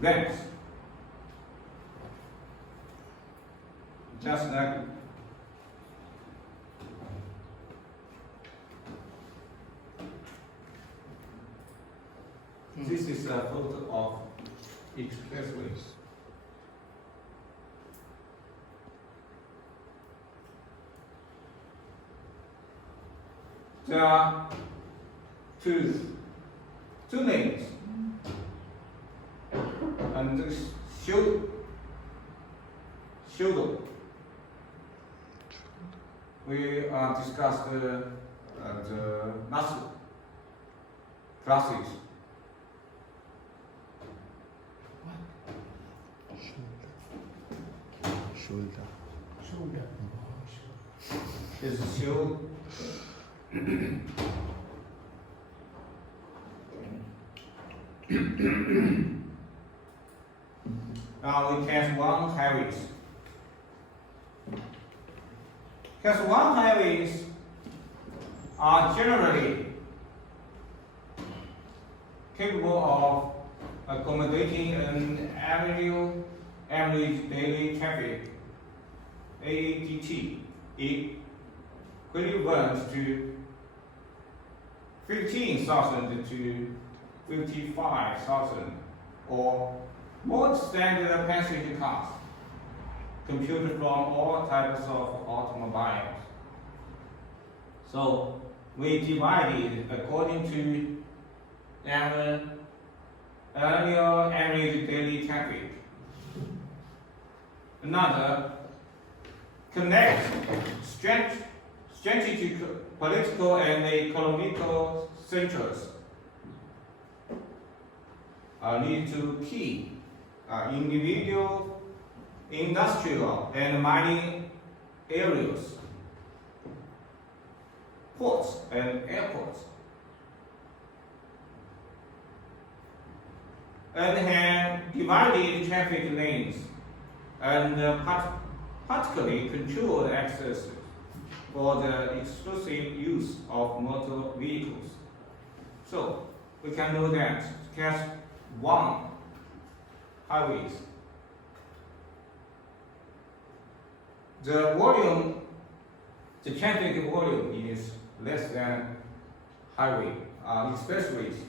length. Just like this is a photo of expressways. There are two names, and this shoulder. We discussed the last classes. Shoulder. Is shoulder. Now we cast one highways. Class 1 highways are generally capable of accommodating an annual average daily traffic (ADT) equivalent to 15,000 to 55,000 or more standard passenger cars, computed from all types of automobiles. So we divided according to annual average daily traffic. Another connect strategic, political, and economical centers lead to key individual, industrial, and mining areas, ports and airports, and have divided traffic lanes and particularly controlled access for the exclusive use of motor vehicles. So we can know that Class 1 highways, the traffic volume is less than highway, expressways.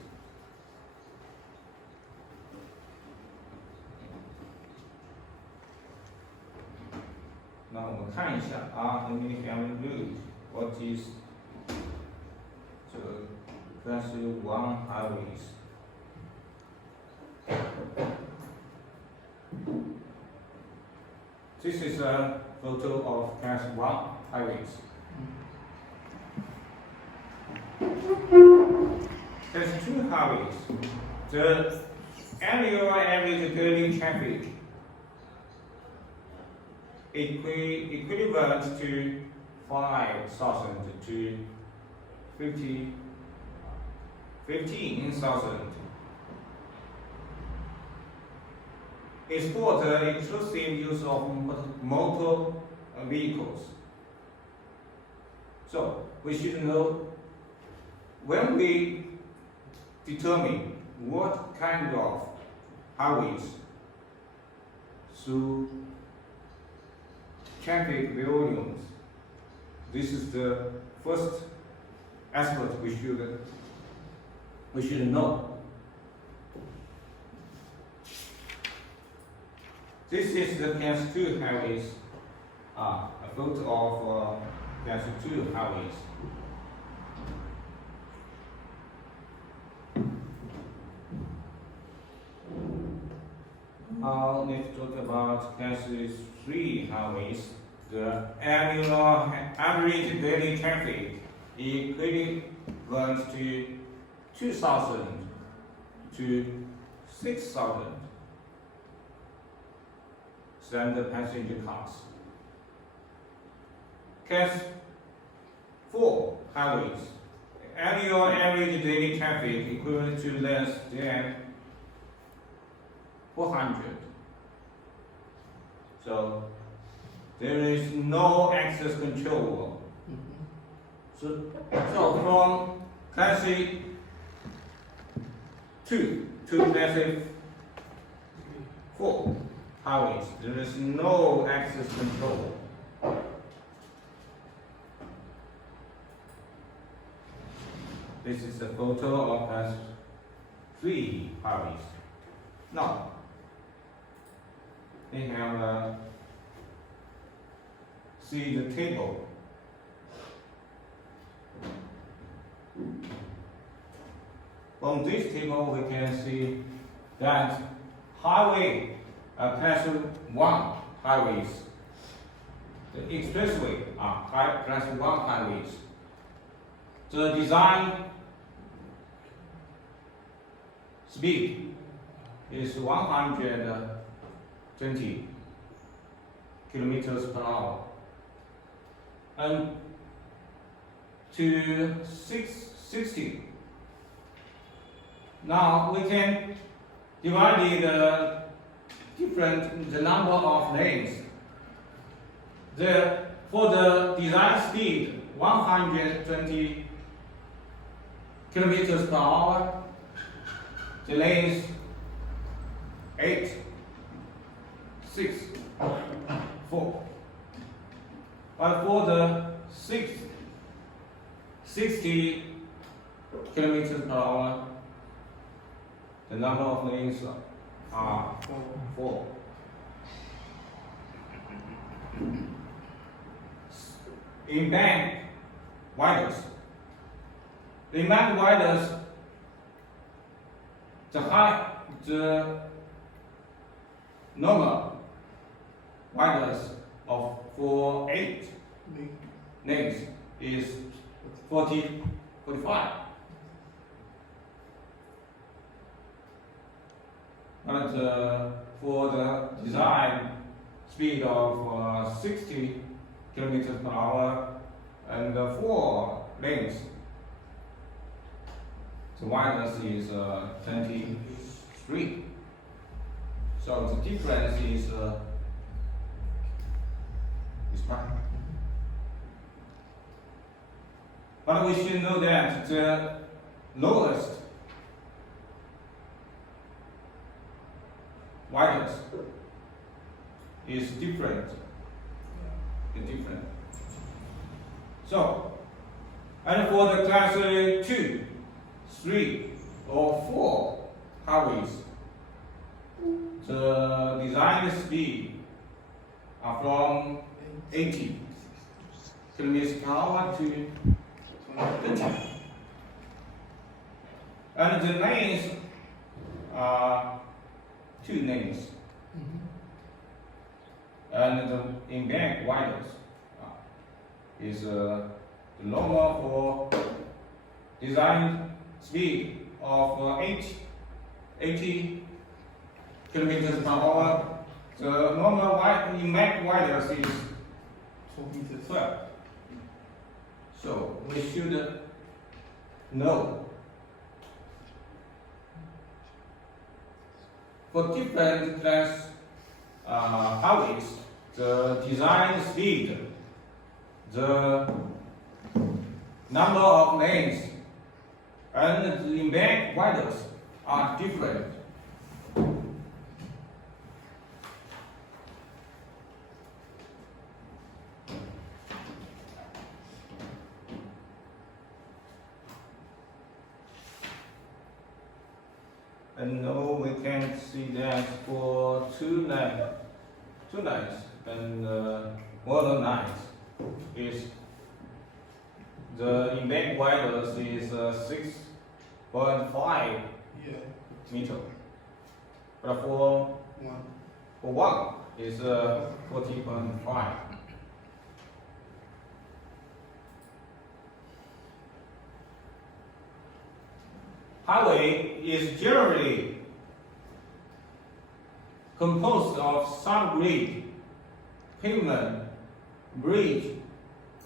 Now 我们看一下let me have a look. What is the Class 1 highways? This is a photo of Class 1 highways. Class 2 highways. The annual average daily traffic equivalent to 5,000 to 15,000 is for the exclusive use of motor vehicles. So we should know when we determine what kind of highways through traffic volumes. This is the first aspect we should know. This is the Class 2 highways, a photo of Class 2 highways. Now let's talk about Class 3 highways. The annual average daily traffic equivalent to 2,000 to 6,000 standard passenger cars. Class 4 highways. Annual average daily traffic equivalent to less than 400. So there is no access control. So from Class 2 to Class 4 highways. There is no access control. This is a photo of class 3 highways. Now, we have see the table. From this table, we can see that highway, class 1 highways, the expressway are class 1 highways. The design speed is 120 kilometers per hour, and to 660. Now we can divide the number of lanes. For the design speed 120 kilometers per hour, the lanes 8, 6, 4. But for the 60 kilometers per hour, the number of lanes are 4. Embankment widers. The embankment widers, the normal widers for 8 lanes is 45. But for the design speed of 60 kilometers per hour and 4 lanes, the width is 23. So the difference is fine. But we should know that the lowest width is different. So, and for the class 2, 3, or 4 highways, the design speed are from 80 kilometers per hour to 20. And the lanes are 2 lanes. And the embankment width is normal for design speed of 80 kilometers per hour. The normal embankment width is 12. So we should know for different class highways, the design speed, the number of lanes, and the embankment width are different. And now we can see that for two lines and more than lines is the embankment width is 6.5 meter. But for one is 40.5. Highway is generally composed of subgrade, pavement, bridge,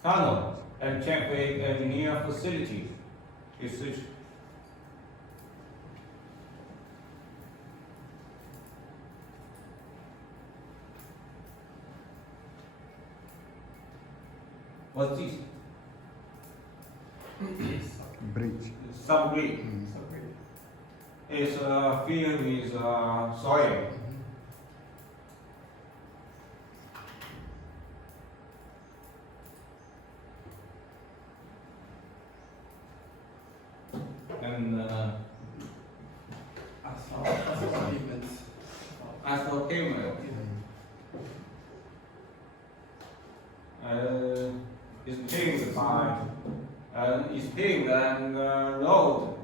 tunnel, and traffic engineer facilities. Etc. What's this? Bridge. Subgrade. It's filled with soil. asphalt pavement. It's paved by, it's paved and road.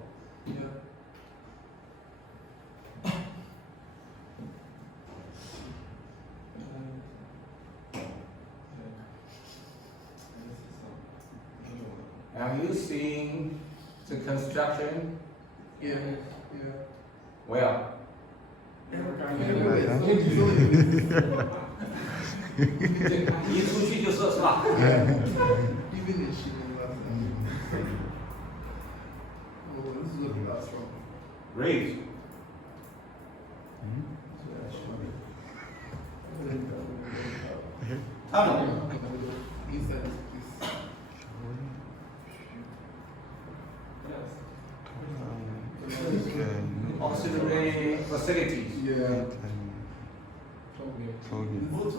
Have you seen the construction? Yeah. Well, 一出去就射是吧？ Even in Chile, oh, this is looking about strong. Great. Tunnel. He said this. Auxiliary facilities. Yeah. Tunnel, toll booths.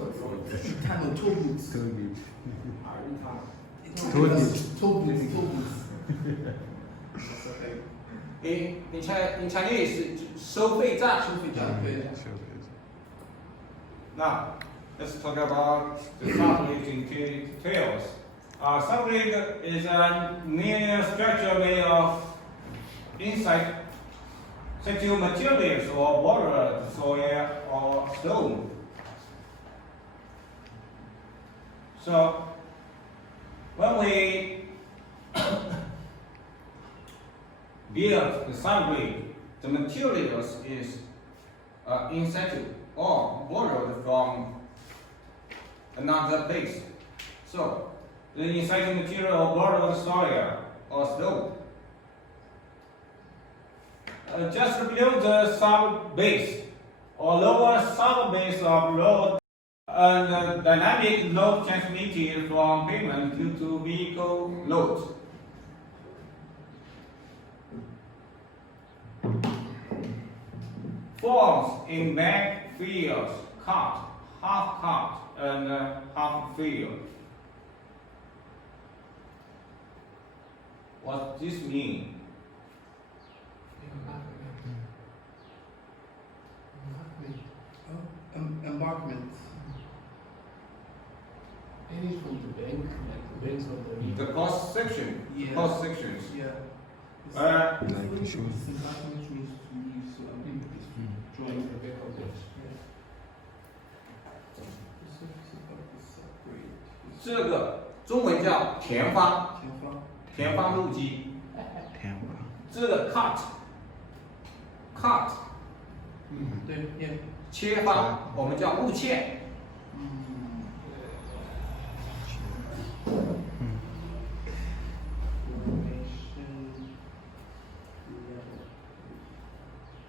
Toll booths. in Chinese 收费站。收费站，对。 Now, let's talk about the subgrade in details. Subgrade is a linear structure made of inside situ materials or water, soil, or stone. So, when we build the subgrade, the materials is in situ or borrowed from another place. So, the inside material or borrowed soil or stone. Just below the sub base or lower sub base of load and dynamic load transmitted from pavement due to vehicle loads. Forms in bank fields, cut, half cut, and half field. What does this mean? Embankment. Any from the bank, like the banks of the The cross section, Yeah. cross sections. Yeah. Uh, Embankment means to use, so I think it's drawing the back of it. 这个中文叫田方，前方。田方路基。这个 cut，对，yeah。切方我们叫路堑。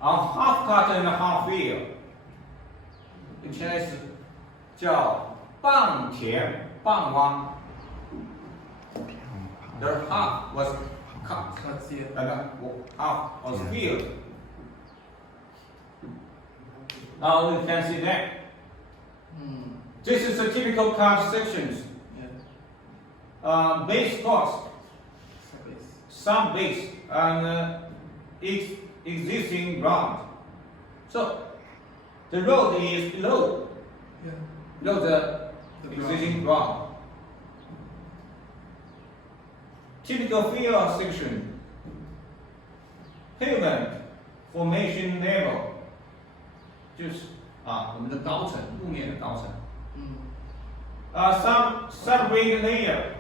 half cut and half field， 以前是叫半田半挖。The half was cut That's it. and half was field. Now you can see that. This is a typical cut sections. Yeah. Base cost, Space. some base, and existing ground. So the road is below the existing ground. Typical field section, pavement formation level. 就是我们的高层，路面的高层。Subgrade layer,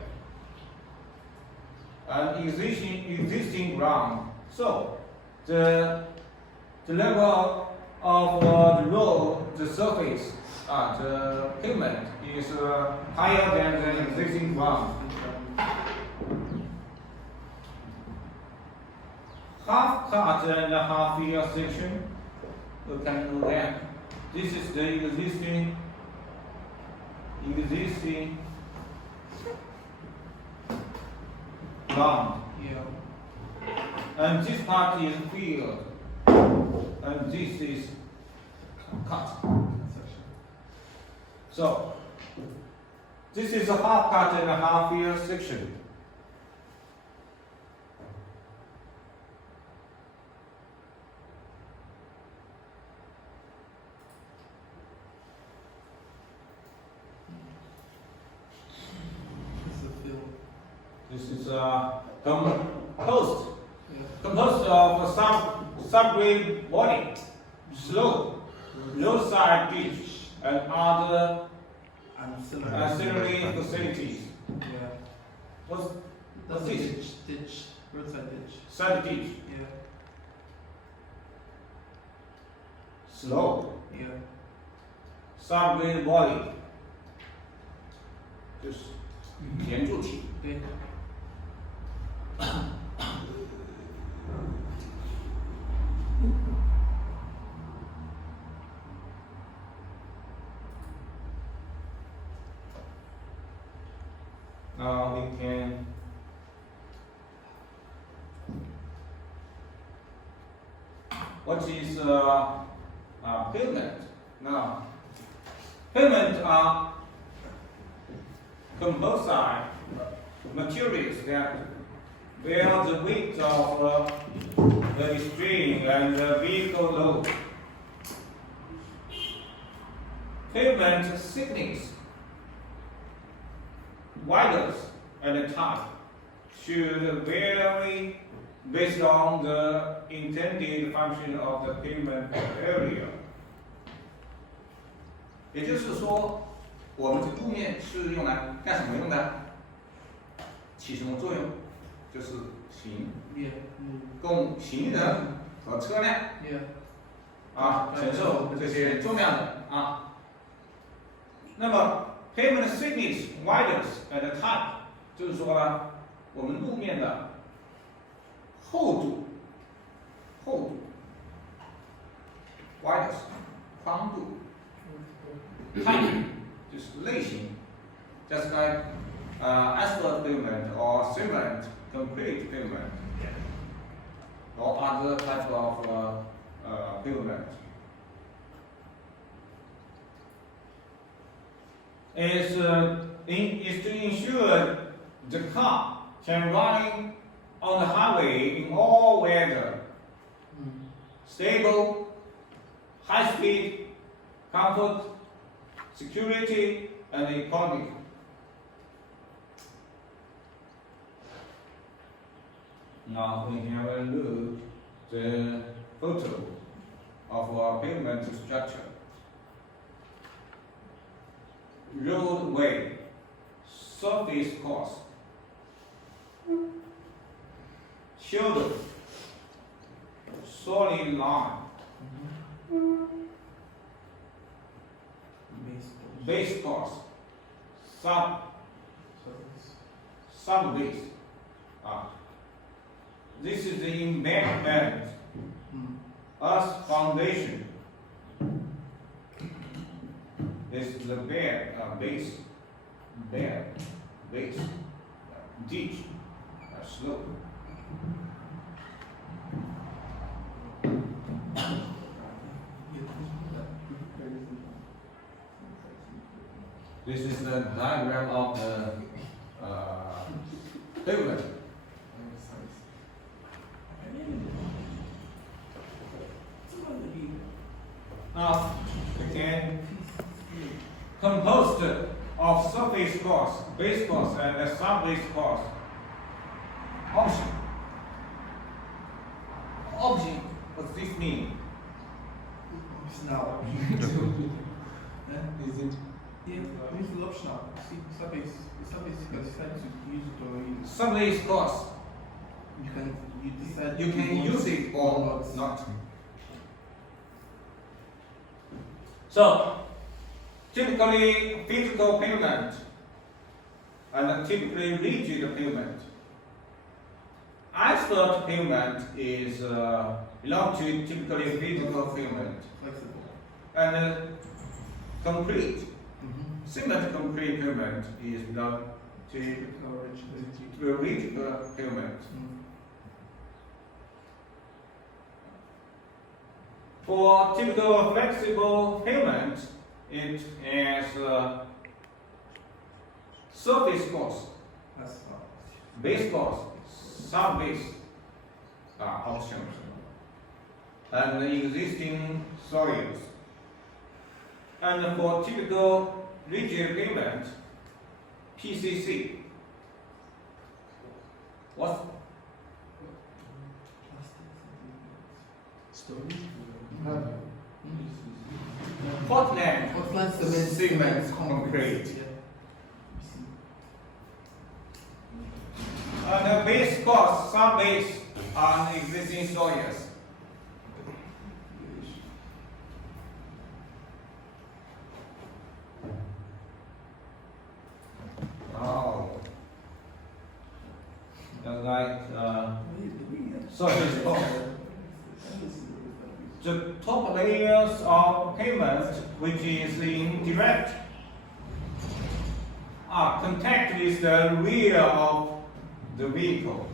existing ground. So the level of the road, the surface, the pavement is higher than the existing ground. Half cut and half field section. You can know that this is the existing ground. Yeah. And this part is field. And this is cut. So this is a half cut and a half field section. This is composed Yeah. of subgrade body, slope, roadside ditch, and other ancillary facilities. Yeah. What's That's a this? ditch, roadside ditch. Side ditch, Yeah. slope, Yeah. subgrade body，就是圆柱体。对。 Now we can what is pavement? Now pavement are composite materials that bear the weight of the string and the vehicle load. Pavement thickness, width, and type should vary based on the intended function of the pavement area. 也就是说，我们这路面是用来干什么用的？起什么作用？就是行， Yeah. 供行人和车辆 Yeah. 承受这些重量的啊。那么 pavement thickness, width and type， 就是说呢，我们路面的厚度，width 宽度 ，type 就是类型 ，just like asphalt pavement or cement, concrete pavement, or other type of pavement. Is to ensure the car can run on the highway in all weather, stable, high speed, comfort, security, and economic. Now we have a look the photo of our pavement structure. Roadway, surface course, shoulder, solid line, base course, subbase. This is the embankment, earth foundation. This is the base, ditch, slope. This is the diagram of the pavement. Now, again, composed of surface course, base course, and a subbase course. Option. Option. What does this mean? It's now. Is it? Yeah, it's optional. Surface you can decide to use it or use. Subbase course. You decide. You can use it or not. So, typically physical pavement and typically rigid pavement. Asphalt pavement is belong to typically physical pavement. Flexible. And concrete, cement concrete pavement is belong to rigid pavement. For typical flexible pavement, it has surface course, base course, subbase options, and existing soils. And for typical rigid pavement, PCC, What? Stone. Portland Portland cement concrete. The base course, some base on existing soils. Oh, just like surface course. The top layers of pavement, which is in direct contact with the rear of the vehicle,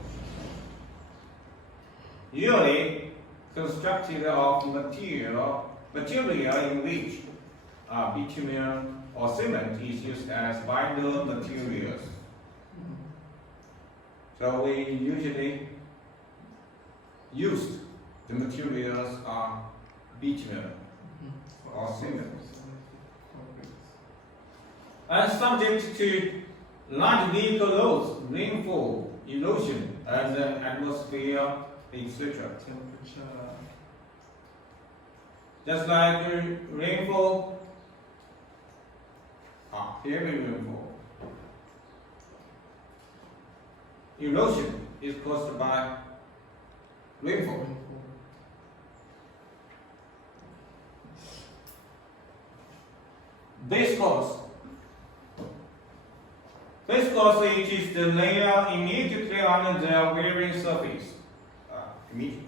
usually constructed of material in which bitumen or cement is used as binder materials. So we usually used the materials are bitumen or cement. And subject to large vehicle loads, rainfall, erosion, and atmosphere, etc. Temperature. Just like rainfall, heavy rainfall. Erosion is caused by rainfall. Base course. Base course it is the layer immediately under the wearing surface.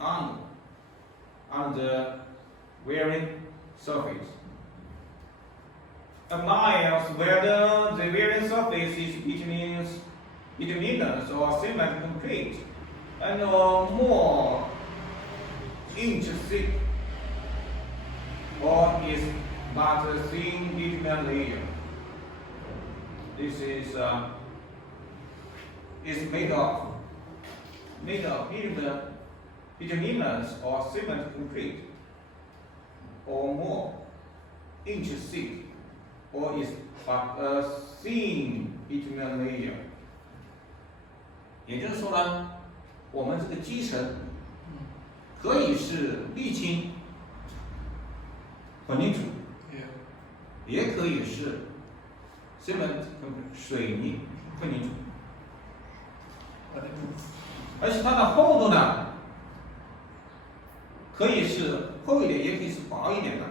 On the wearing surface. Applies whether the wearing surface is bituminous or cement concrete and more inch thick, or is but a thin bitumen layer. This is made of bituminous or cement concrete, or more inch thick, or is but a thin bitumen layer. 也就是说呢，我们这个基层可以是沥青、混凝土，也可以是 cement 水泥混凝土，而且它的厚度呢，可以是厚一点，也可以是薄一点的。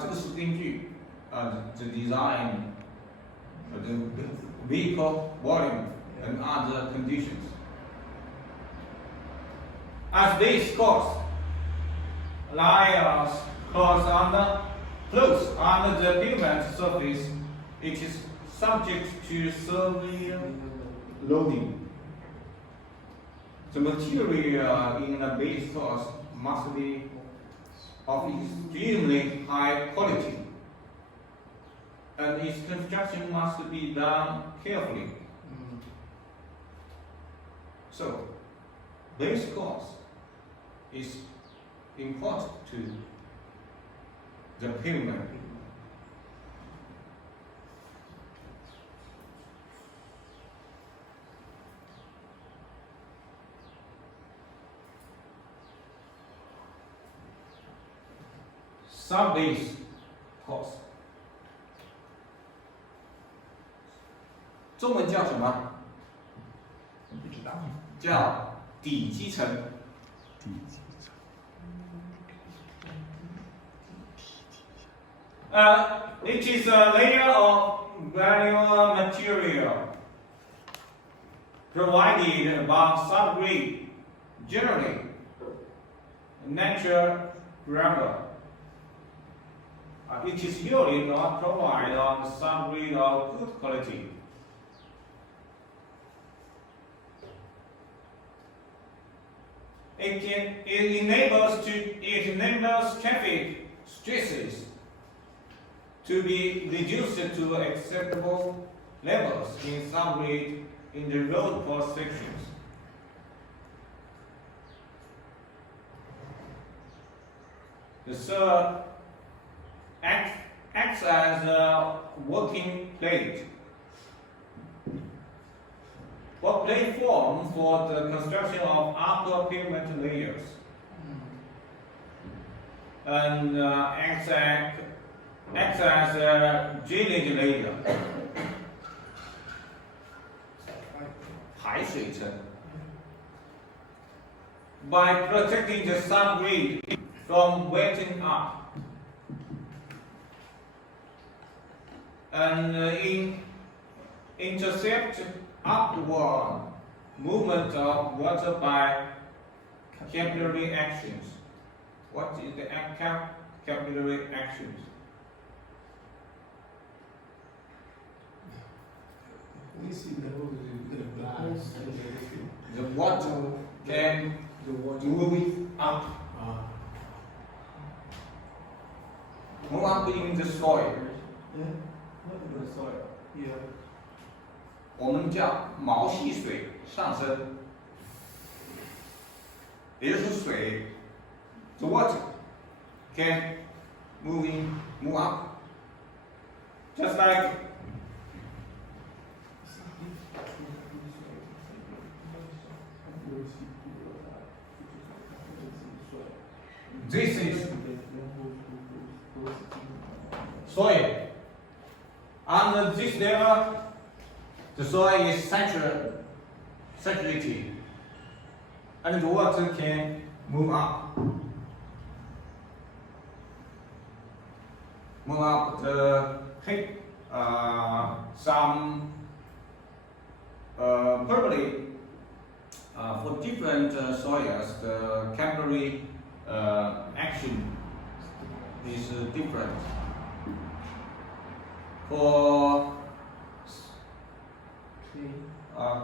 这个是根据the design, the vehicle volume and other conditions. As base course lies close under the pavement surface, it is subject to severe loading. The material in a base course must be of extremely high quality, and its construction must be done carefully. So, base course is important to the pavement. Subbase course， 中文叫什么？不知道。叫底基层。It is a layer of valuable material provided above subgrade, generally natural gravel. It is usually not provided on the subgrade of good quality. It enables traffic stresses to be reduced to acceptable levels in subgrade in the road cross sections. The third acts as a working plate or platform for the construction of upper pavement layers, and acts as a drainage layer. 排水层 by protecting the subgrade from wetting up and intercept upward movement of water by capillary actions. What is the capillary actions? We see the holes The water can move up, move up in the soil. Yeah. 我们叫毛细水上升，也就是水 the water can move up, just like this is soil. Under this level, the soil is saturated, and the water can move up. Move up the some probably for different soils, the capillary action is different. For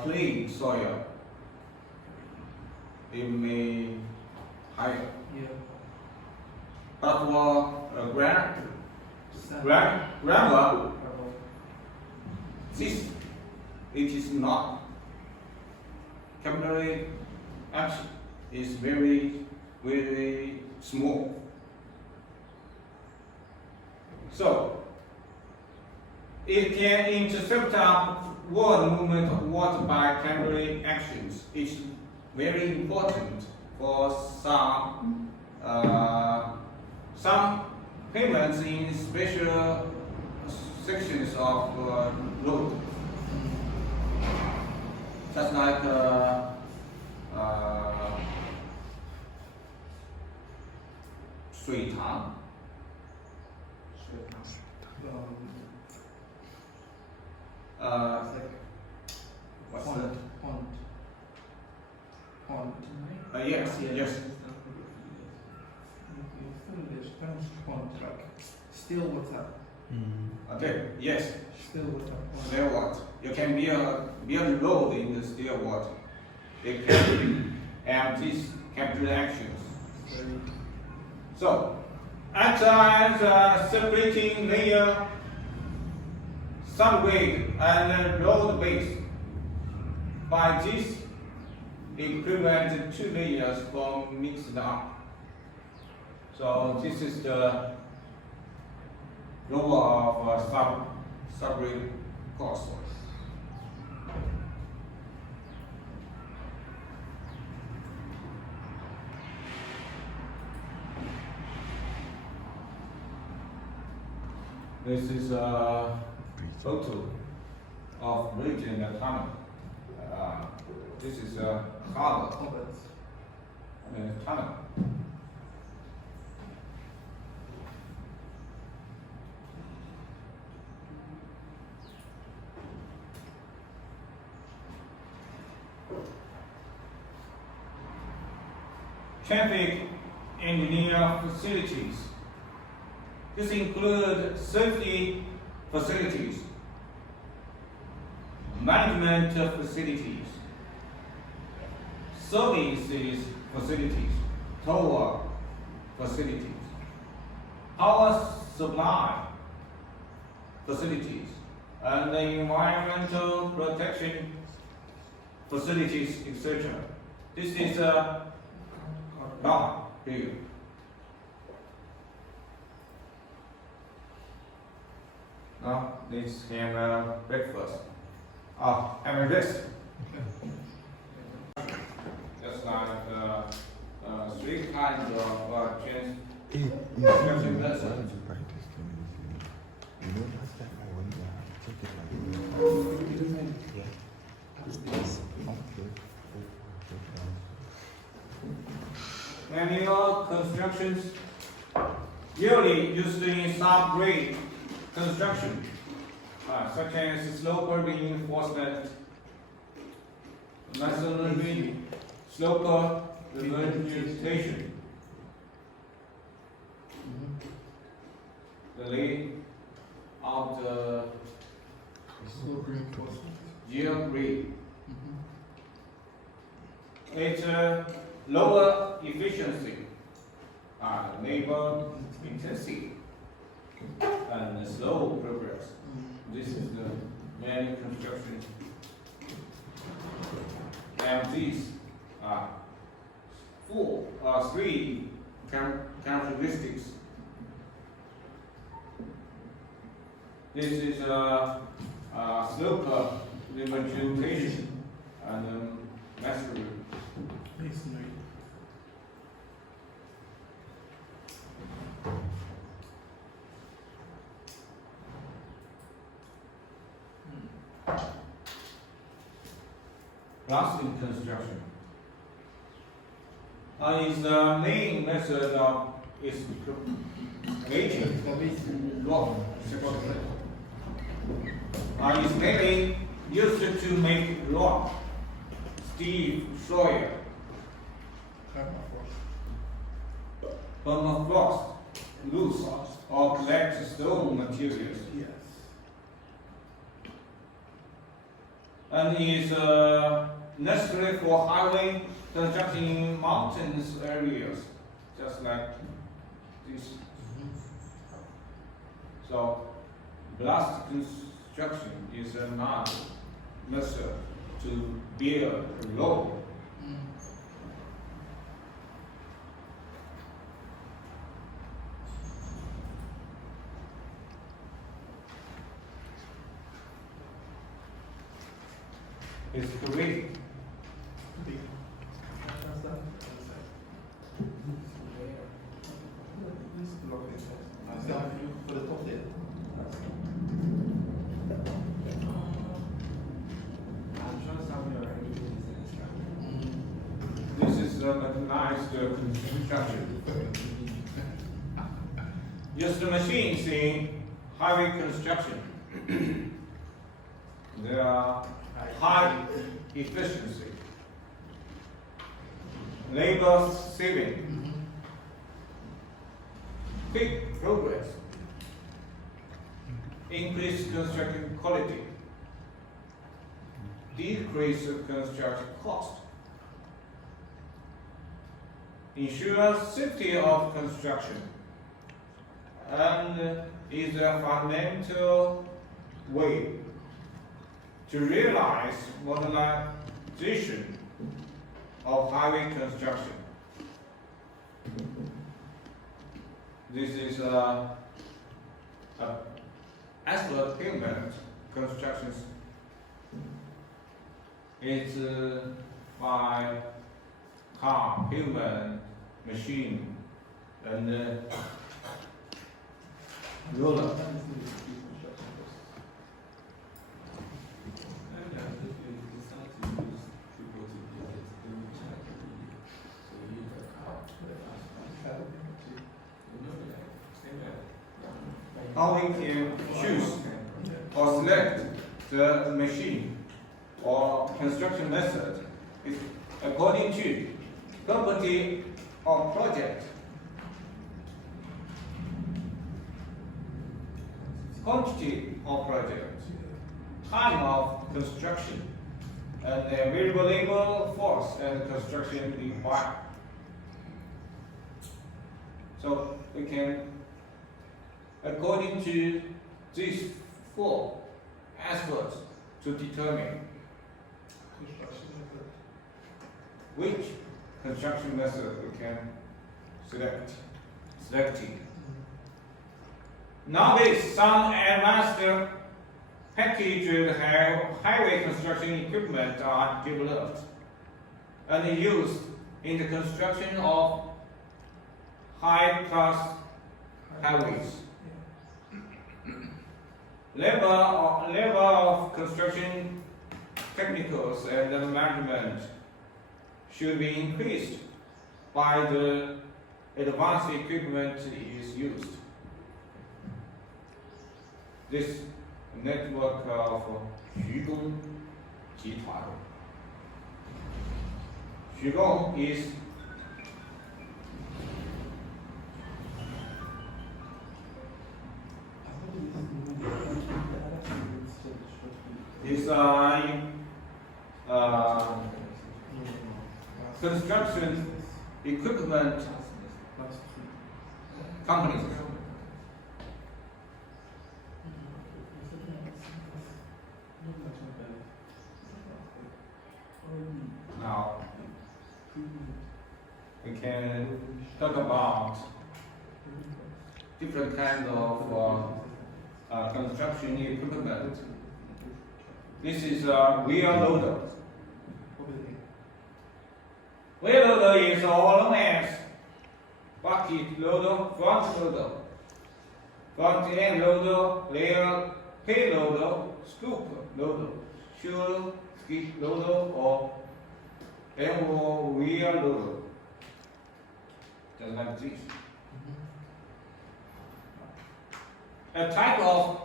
clay soil, it may higher. Yeah. But for gravel, this it is not. Capillary action is very, very small. So it can intercept upward movement of water by capillary actions. It's very important for some pavements in special sections of road, just like水塘. What's Pond. that? Pond. Yes, yes. Pond, like still water. Okay, yes. Still water. Still water. You can build road in the still water. It can have these capillary actions. So, acts as a separating layer, subgrade and road base. By this, it prevents two layers from mixing up. So this is the role of subgrade course. This is a photo of bridge and a tunnel. This is a harbor and a tunnel. Traffic engineer facilities. This includes safety facilities, management facilities, services facilities, tower facilities, power supply facilities, and environmental protection facilities, etc. This is a bar here. Now let's have breakfast. Have a rest. Okay. method. Manual constructions usually used in subgrade construction, such as slope reinforcement, masonry, slope vegetation. The layout of the Slope reinforcement. geography. It's a lower efficiency, labor intensity, and slow progress. This is the main construction. And these are three characteristics. This is slope vegetation and masonry. Masonry. Blasting construction is the main method of excavation rock support. Is mainly used to make rock, steel, soil, permafrost, loose or collect stone materials, Yes. and is necessary for highway construction in mountainous areas, just like this. So, blast construction is another method to build a road. It's correct. For the top there. This is a mechanized construction. Just the machines in highway construction. They are high efficiency, labor saving, quick progress, increased construction quality, decrease construction cost, ensure safety of construction, and is a fundamental way to realize modernization of highway construction. This is asphalt pavement constructions. It's by car, pavement, machine, and roller. How we can choose or select the machine or construction method is according to property of project, quantity of project, time of construction, and the available labor force and construction required. So we can, according to these four aspects, to determine which construction method we can selecting. Nowadays, some advanced packaged highway construction equipment are developed and used in the construction of high-class highways. Level of construction technicals and the management should be increased by the advanced equipment is used. This network of 徐工集团. 徐工 is construction equipment companies. Now we can talk about different kinds of construction equipment. This is a wheel loader. Wheel loader is all known as bucket loader, front loader, front end loader, rear payloader, scoop loader, shoulder skid loader, or elbow wheel loader. Just like this. A type of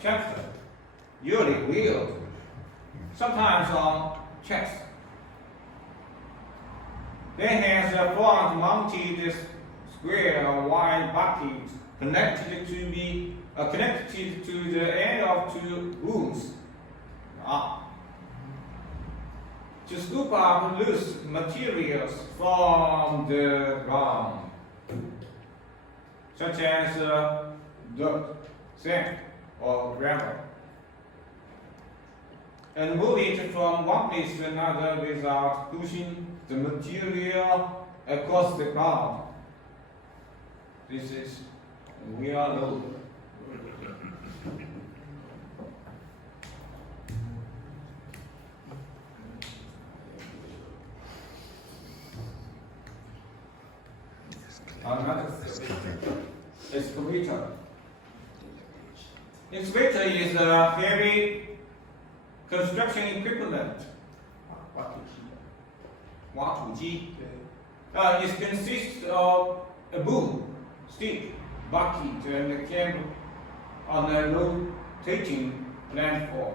tractor, usually wheels, sometimes on checks. They has a front-mounted square wide bucket connected to the end of two booms. To scoop up loose materials from the ground, such as dirt, sand, or gravel, and move it from one place to another without pushing the material across the ground. This is wheel loader. Another excavator. Excavator is a heavy construction equipment. 挖土机. It consists of a boom, stick, bucket, and a cable on a rotating platform,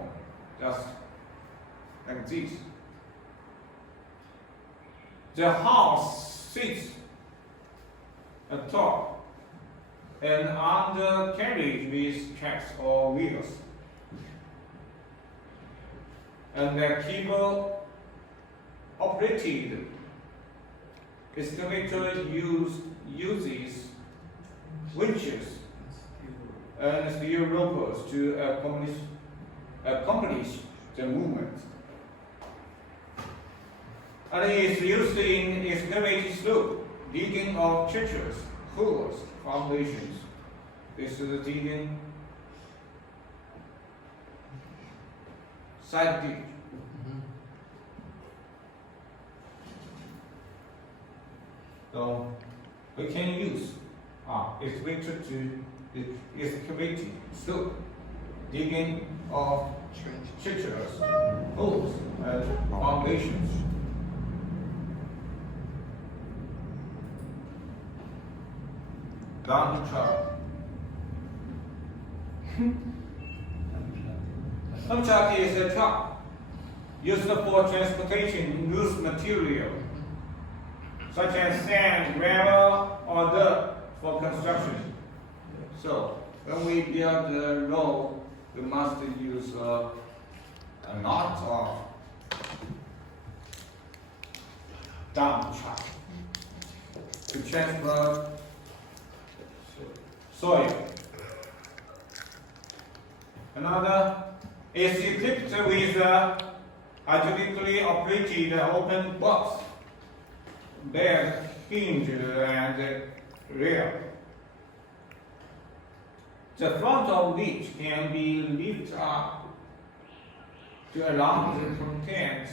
just like this. The house sits atop and undercarriage with tracks or wheels, and the cable operated excavator uses winches and steel ropes to accomplish the movement. And it is used in excavating slope, digging of churches, holes, foundations. This is digging side dig. So we can use excavator to excavate slope, digging of churches, holes, and foundations. Dump truck. Dump truck is a truck used for transportation loose material, such as sand, gravel, or dirt for construction. So, when we build the road, we must use a lot of dump truck to transfer soil. Another is equipped with a hydraulically operated open box, bed, hinge, and rear. The front of which can be lifted up to allow the contents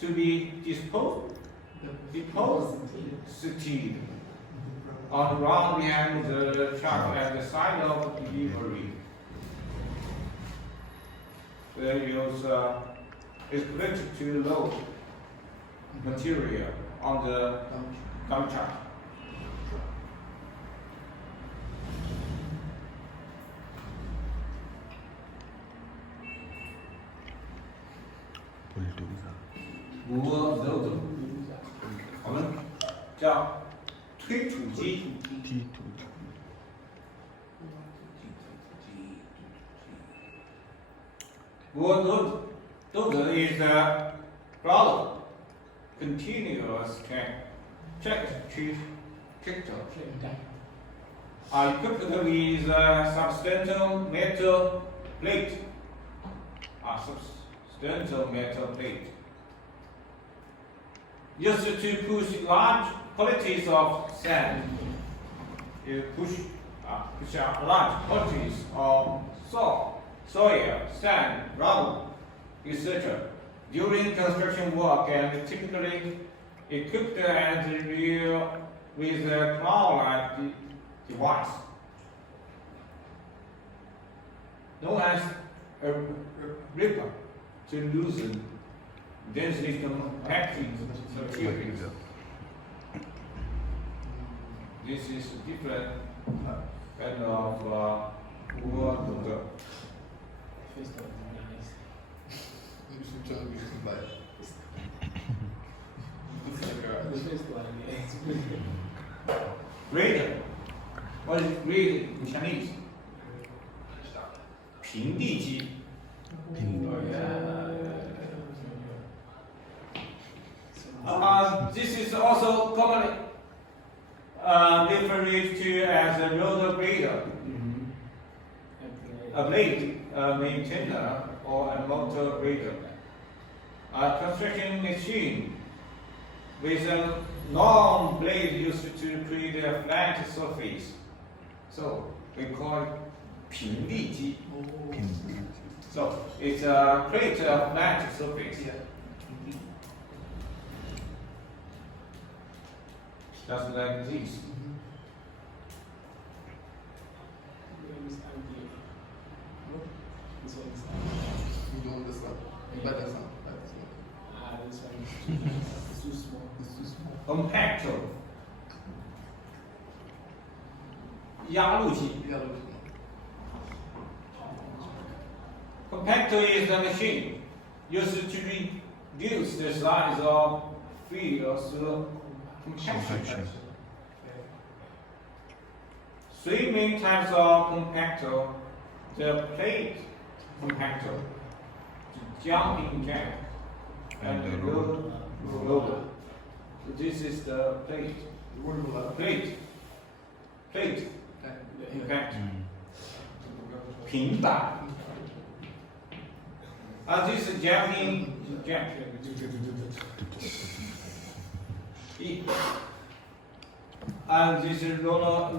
to be deposited On the ground behind the truck at the side of the delivery. The use is connected to load material on the dump truck. bulldozer，我们叫推土机。Bulldozer is a broad, continuous tractor equipped with a substantial metal plate. Used to push large quantities of sand. You push out large quantities of soil, sand, rubble, etc. during construction work, and typically equipped and with a claw-like device known as a ripper to loosen densely compacted materials. This is a different kind of bulldozer. Grader. What is grader in Chinese? 平地机。This is also commonly referred to as a rotor grader, a blade maintainer, or a motor grader. A construction machine with a long blade used to create a flat surface. So we call it 平地机. So it's a create a flat surface. Just like this. You don't understand. Better sound. This one is too small. It's too small. Compactor. 压路机. Compactor is a machine used to reduce the size of field through compaction. Three main types of compactor: the plate compactor, the jumping jack, and the roller. So this is the plate. Plate compactor. 平板. This is jumping jack. And this is roller.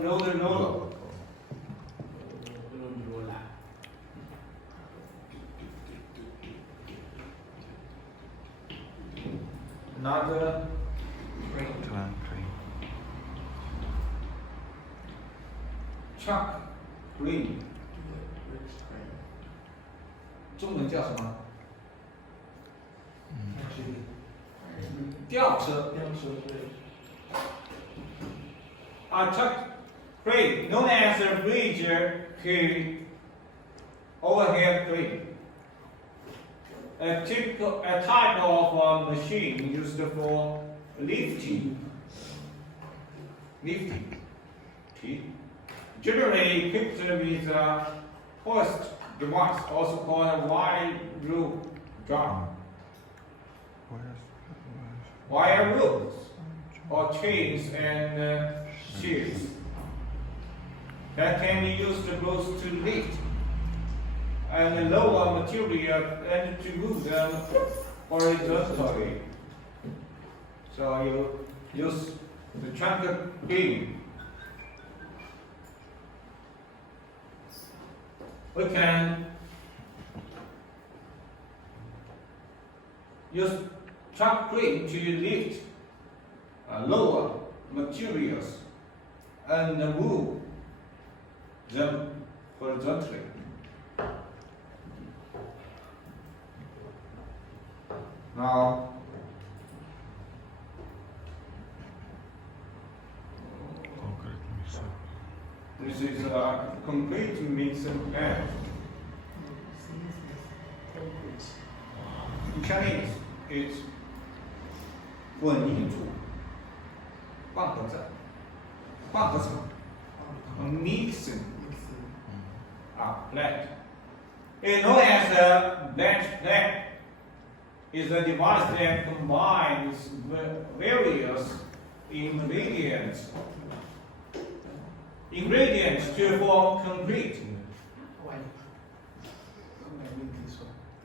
Another truck crane. 中文叫什么？吊车。A truck crane, known as a bridge crane, overhead crane. A type of machine used for lifting. Generally equipped with a hoist device, also called a wire rope drum. Wire ropes or chains and shears that can be used both to lift and lower material and to move them horizontally. So you use the trunk beam. We can use truck crane to lift lower materials and move them horizontally. Now, this is a complete mixing plan. In Chinese, it's 混凝土混合层，混合层 mixing plant. It's known as a batch plant. Is a device that combines various ingredients to form concrete.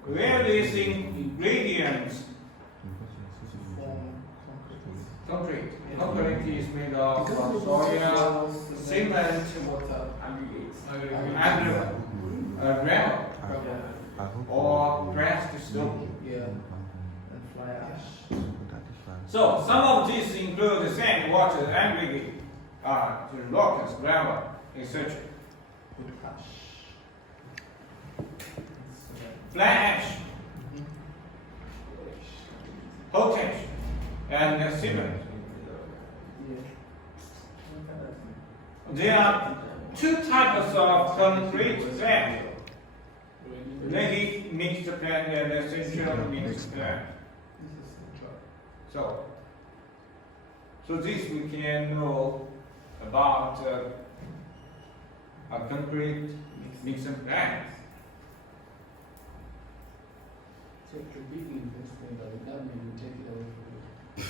Where these ingredients concrete. Concrete is made of soil, cement, gravel, or pressed stone. And fly ash. So some of these include sand, water, aggregate, rocks, gravel, etc. Ash. Fly ash, potash, and cement. There are two types of concrete plant: native mixed plant and essential mixed plant. So this we can know about a concrete mixing plant. Take a big investment, but that may will take it away from you.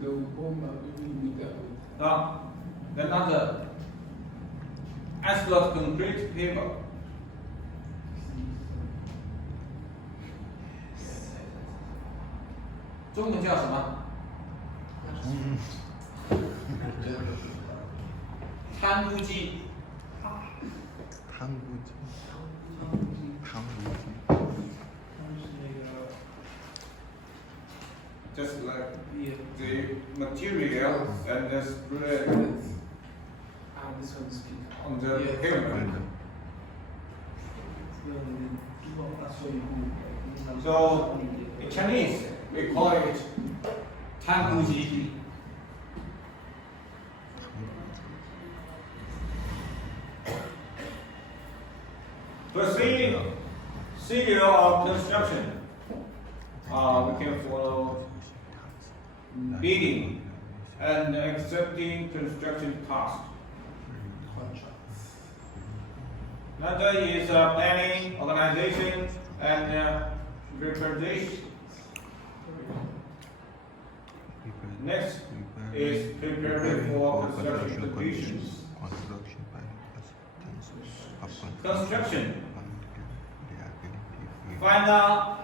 They will home with that. Now, another asphalt concrete paper. 中文叫什么？摊估机。Just like the material and the spread This one is big. on the pavement. So in Chinese we call it 摊估机。Procedure of construction. We can follow bidding and accepting construction tasks. Another is planning, organization, and preparation. Next is preparing for construction conditions. Construction. Final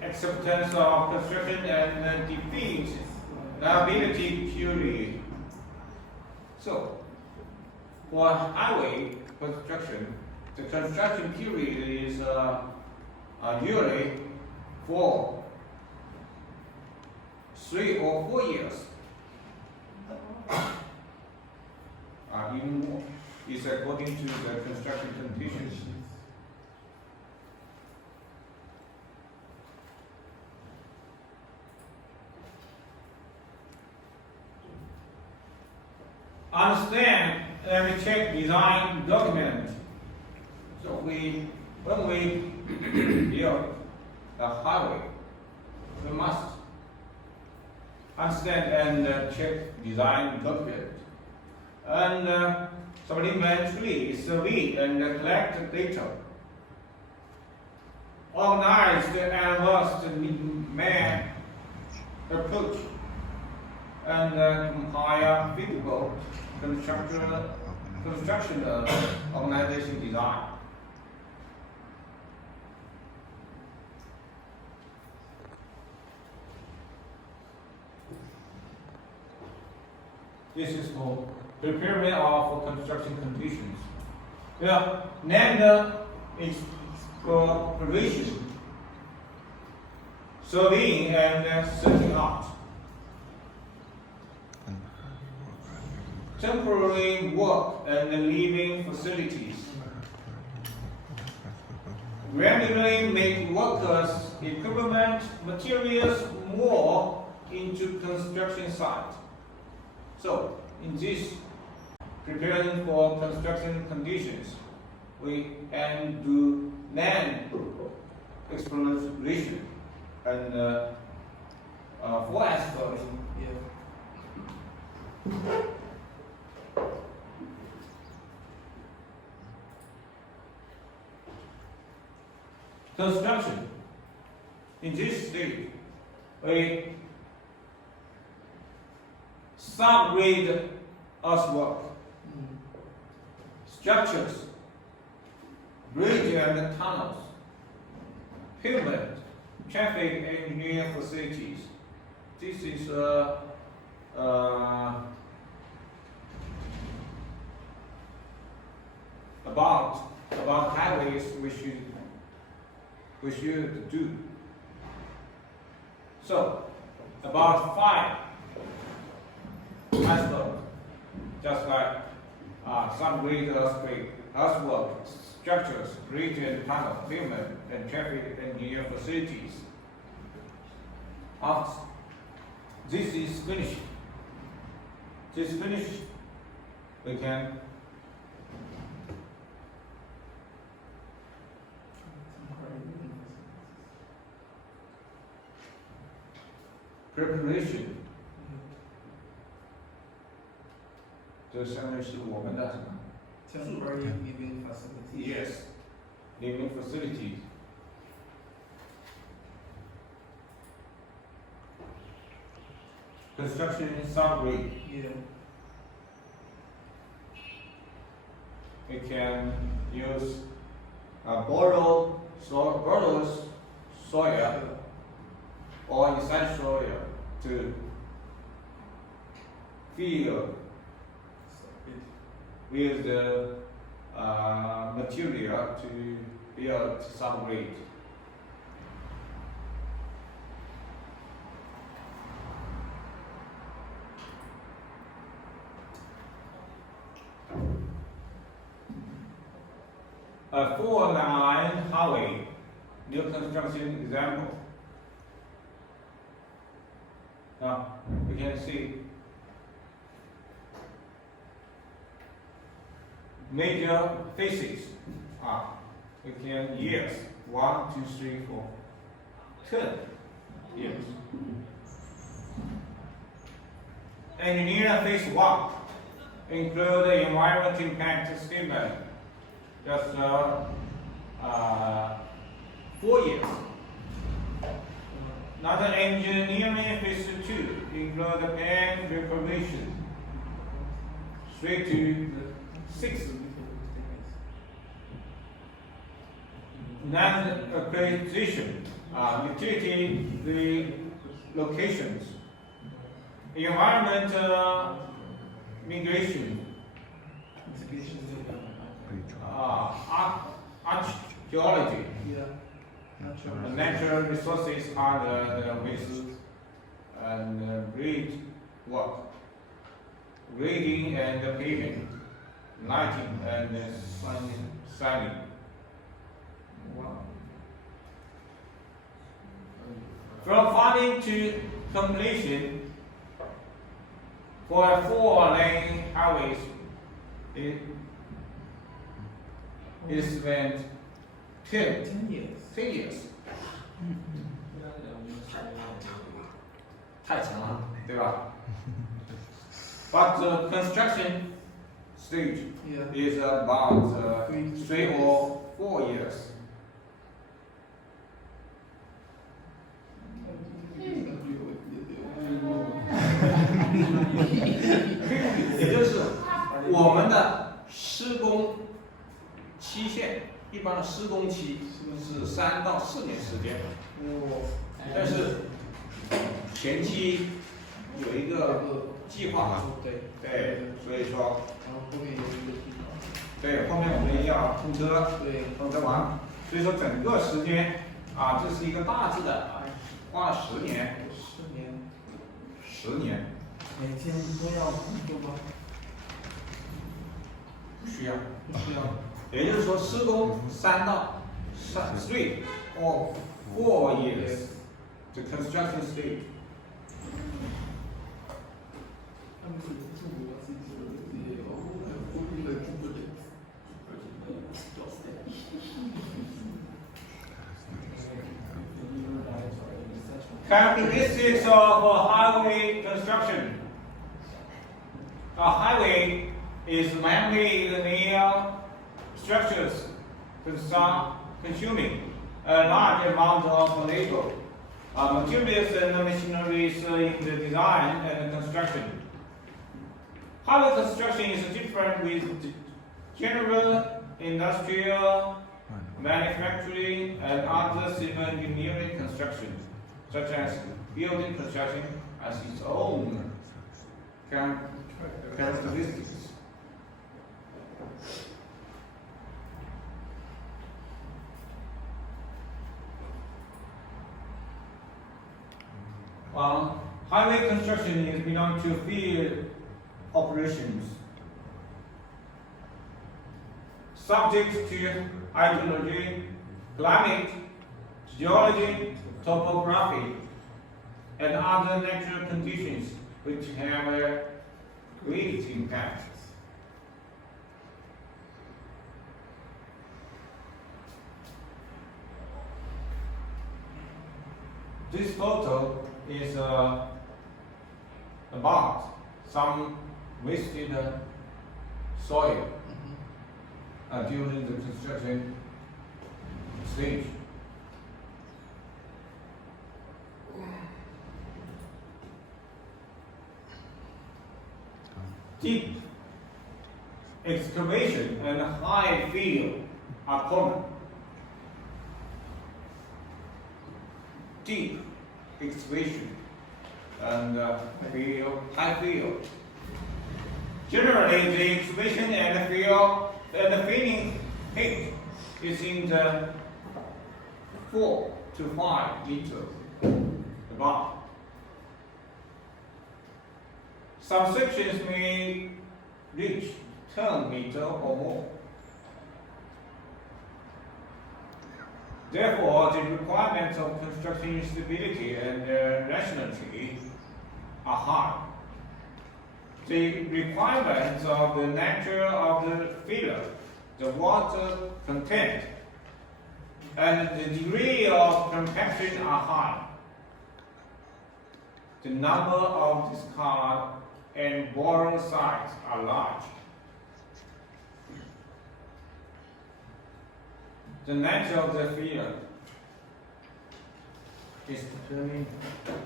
acceptance of construction and defeat liability period. So, for highway construction, the construction period is usually for 3 or 4 years. Even more is according to the construction conditions. Understand and check design document. So when we build a highway, we must understand and check design document. And supplementary survey and collect data. Organize the advanced man approach and compile feasible construction organization design. This is for preparing of construction conditions. Then exploration, surveying and setting out. temporary work and living facilities. Regularly make workers, equipment, materials more into construction site. So, in this preparing for construction conditions, we can do land exploration and forest exploration. Construction. In this stage, we subgrade earthwork, structures, bridge and tunnels, pavement, traffic engineering facilities. This is about highways we should do. So, about 5 iceberg, just like subgrade earthwork, structures, bridge and tunnel, pavement, and traffic engineering facilities. After this is finished, we can preparation. 这相当于是我们的什么 Temporary living facilities.？Yes, living facilities. Construction subgrade. Yeah. We can use borrowed soil or inside soil to fill with the material to build subgrade. A 4-line highway, new construction example. Now we can see major phases. We can years 1, 2, 3, 4, 10 years. Engineering phase 1 include the environment impact statement. Just 4 years. Another engineering phase 2 include the plan preparation 3 to 6. Land acquisition, utility relocations, environmental migration, archaeology, natural resources are the waste and grid work, grading and paving, lighting and signing. From funding to completion for 4-lane highways, it spent 10 years. 10 years. 太长了，对吧？ But the construction stage is about 3 or 4 years. 也就是我们的施工期限，一般的施工期是3到4年时间，但是前期有一个计划嘛，对，所以说，对，后面我们要通车完，所以说整个时间这是一个大致的，花了10年。10年。每天都要工作吗？需要。不需要。也就是说，施工3 or 4 years the construction stage。他们是政府要自己做的这些公共的住的，Characteristics of highway construction. A highway is mainly linear structures consuming a large amount of labor, materials and machineries in the design and construction. Highway construction is different with general industrial manufacturing and other civil engineering construction, such as building construction, has its own characteristics. Highway construction is belong to field operations, subject to hydrology, climate, geology, topography, and other natural conditions which have a great impact. This photo is about some wasted soil during the construction stage. Deep excavation and high fill are common. Deep excavation and high fill. Generally, the excavation and fill and the filling height is in the 4 to 5 meters above. Some sections may reach 10 meters or more. Therefore, the requirements of construction stability and rationality are high. The requirements of the nature of the filler, the water content, and the degree of compaction are high. The number of discard and borrow sites are large. The nature of the field is determined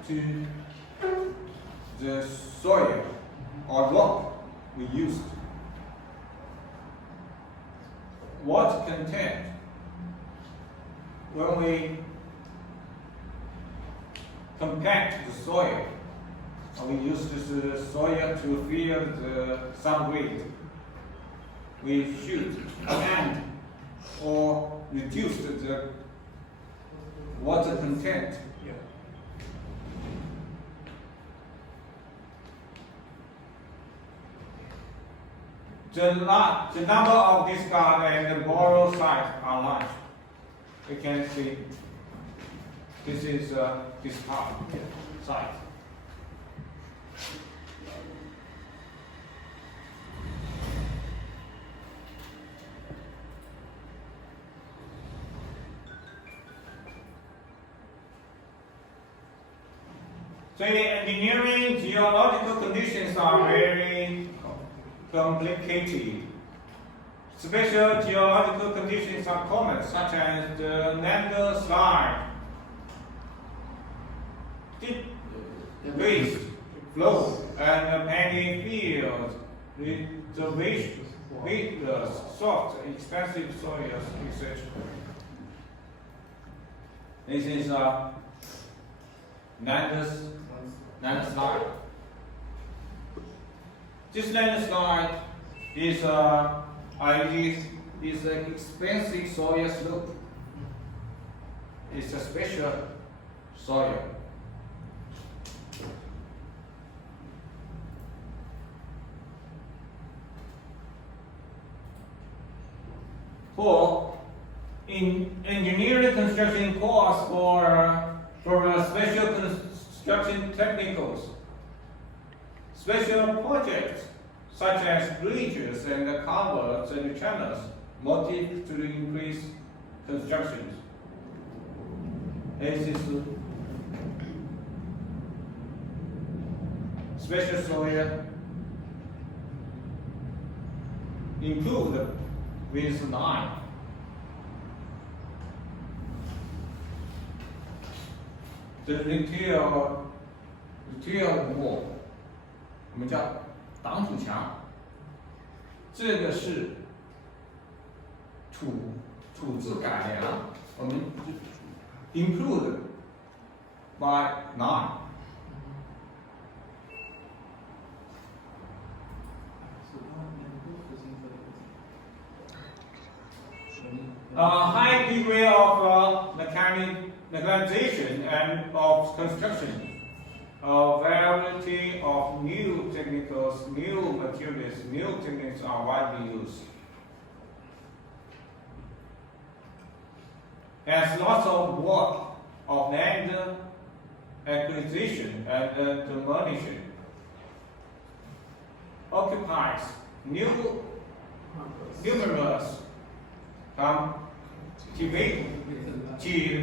to the soil or rock we used. Water content, when we compact the soil, we use this soil to fill the subgrade. We should add or reduce the water content. The number of discard and the borrow sites are large. You can see this is discard site. So the engineering geological conditions are very complicated. Special geological conditions are common, such as the landslide, deep waste flow, and many fields, reservations, weightless, soft, expensive soils, etc. This is landslide. This landslide is an expensive soil slope. It's a special soil. 4. In engineering construction course for special construction technicals, special projects such as bridges and culverts and channels, motive to increase construction. This is special soil improved with 9. The retail wall， 我们叫挡土墙，这个是土质改良，我们 improved by 9。High degree of mechanization and of construction. A variety of new technicals, new materials, new techniques are widely used. Has lots of work of land acquisition and demolition. Occupies numerous cultivated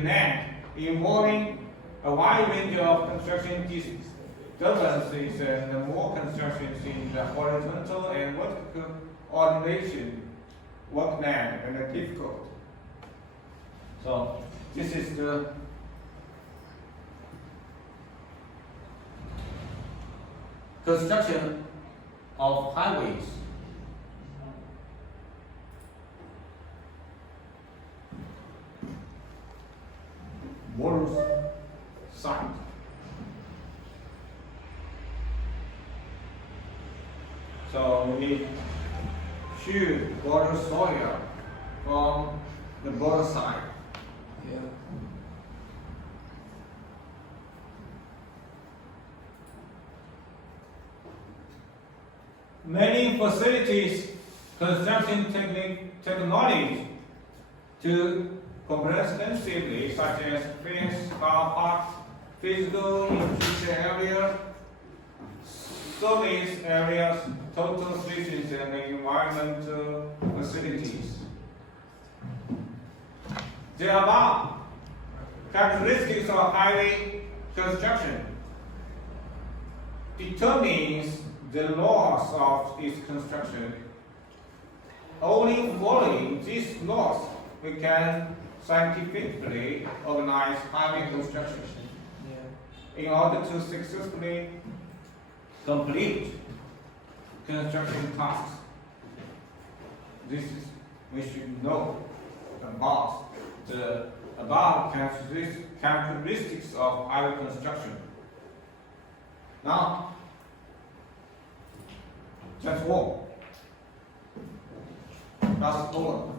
land involving a wide range of construction disturbances and more constructions in the horizontal and vertical ordination, workland and difficult. So this is the construction of highways. Water site. So we shoot water soil from the border side. Yeah. Many facilities construction technology to comprehensively, such as fence, car park, physical infrastructure area, service areas, total stations, and environmental facilities. The above characteristics of highway construction determines the laws of its construction. Only following these laws we can scientifically organize highway construction in order to successfully complete construction tasks. This is, we should know about the above characteristics of highway construction. Now, that's all. That's all.